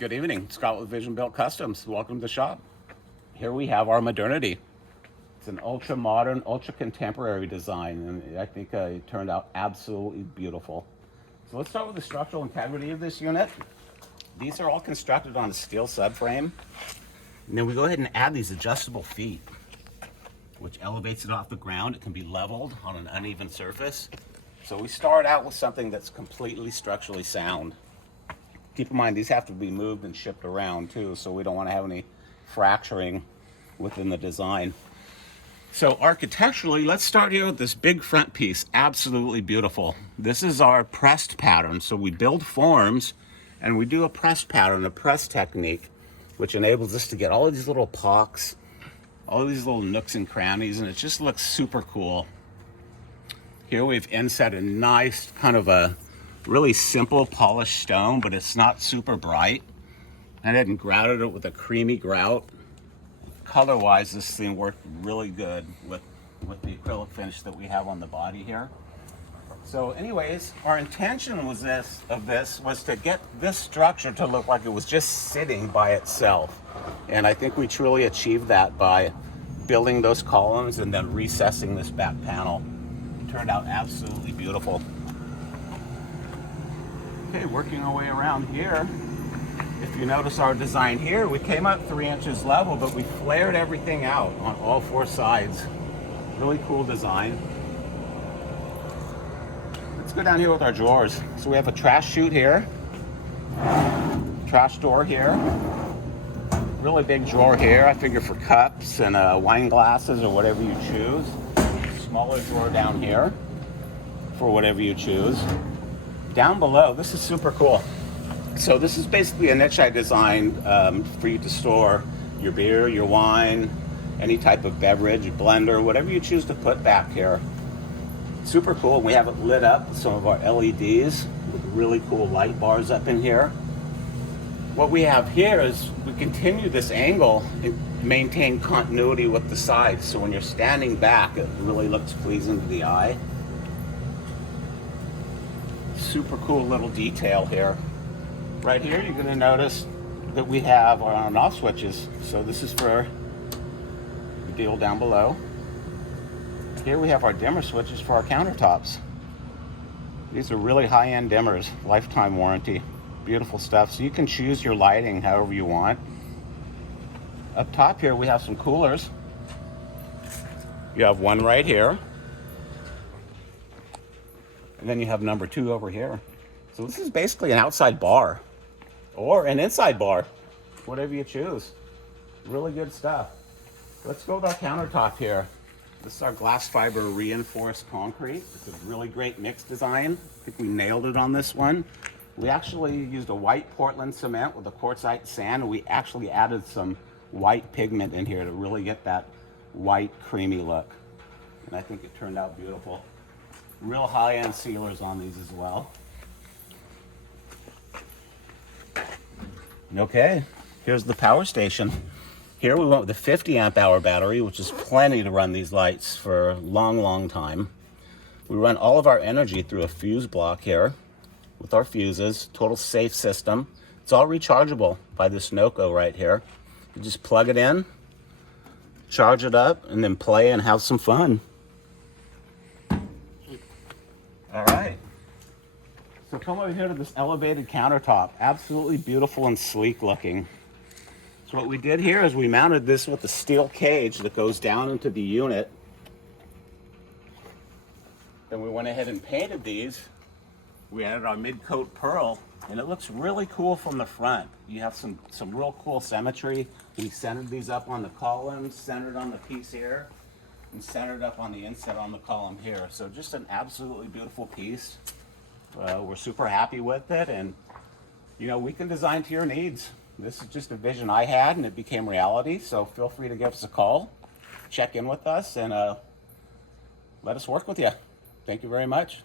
Good evening, Scott with Vision Built Customs. Welcome to the shop. Here we have our Modernity. It's an ultra modern, ultra contemporary design, and I think it turned out absolutely beautiful. So let's start with the structural integrity of this unit. These are all constructed on a steel subframe. And then we go ahead and add these adjustable feet, which elevates it off the ground. It can be leveled on an uneven surface. So we start out with something that's completely structurally sound. Keep in mind, these have to be moved and shipped around too, so we don't want to have any fracturing within the design. So architecturally, let's start here with this big front piece. Absolutely beautiful. This is our pressed pattern. So we build forms and we do a press pattern, a press technique, which enables us to get all of these little pocks, all of these little nooks and crannies, and it just looks super cool. Here we've inset a nice kind of a really simple polished stone, but it's not super bright. And then grouted it with a creamy grout. Color-wise, this thing worked really good with the acrylic finish that we have on the body here. So anyways, our intention was was to get this structure to look like it was just sitting by itself. And I think we truly achieved that by building those columns and then recessing this back panel. It turned out absolutely beautiful. Okay, working our way around here. If you notice our design here, we came up 3 inches level, but we flared everything out on all 4 sides. Really cool design. Let's go down here with our drawers. So we have a trash chute here, trash door here, really big drawer here, I figure for cups and wine glasses or whatever you choose. Smaller drawer down here for whatever you choose. Down below, this is super cool. So this is basically a niche I designed for you to store your beer, your wine, any type of beverage, blender, whatever you choose to put back here. Super cool. We have it lit up with some of our LEDs with really cool light bars up in here. What we have here is we continue this angle and maintain continuity with the sides. So when you're standing back, it really looks pleasing to the eye. Super cool little detail here. Right here, you're going to notice that we have our on and off switches. So this is for the deal down below. Here we have our dimmer switches for our countertops. These are really high-end dimmers, lifetime warranty. Beautiful stuff. So you can choose your lighting however you want. Up top here, we have some coolers. You have one right here. And then you have number 2 over here. So this is basically an outside bar or an inside bar, whatever you choose. Really good stuff. Let's go with our countertop here. This is our glass fiber reinforced concrete. It's a really great mix design. I think we nailed it on this one. We actually used a white Portland cement with a quartzite sand, and we actually added some white pigment in here to really get that white creamy look. And I think it turned out beautiful. Real high-end sealers on these as well. Okay, here's the power station. Here we went with a 50 amp hour battery, which is plenty to run these lights for a long time. We run all of our energy through a fuse block here with our fuses, total safe system. It's all rechargeable by this Noco right here. You just plug it in, charge it up, and then play and have some fun. All right, so come over here to this elevated countertop. Absolutely beautiful and sleek looking. So what we did here is we mounted this with a steel cage that goes down into the unit. Then we went ahead and painted these. We added our mid-coat pearl, and it looks really cool from the front. You have some real cool symmetry. We centered these up on the columns, centered on the piece here, and centered up on the inset on the column here. So just an absolutely beautiful piece. We're super happy with it, and you know, we can design to your needs. This is just a vision I had and it became reality. So feel free to give us a call, check in with us, and let us work with you. Thank you very much.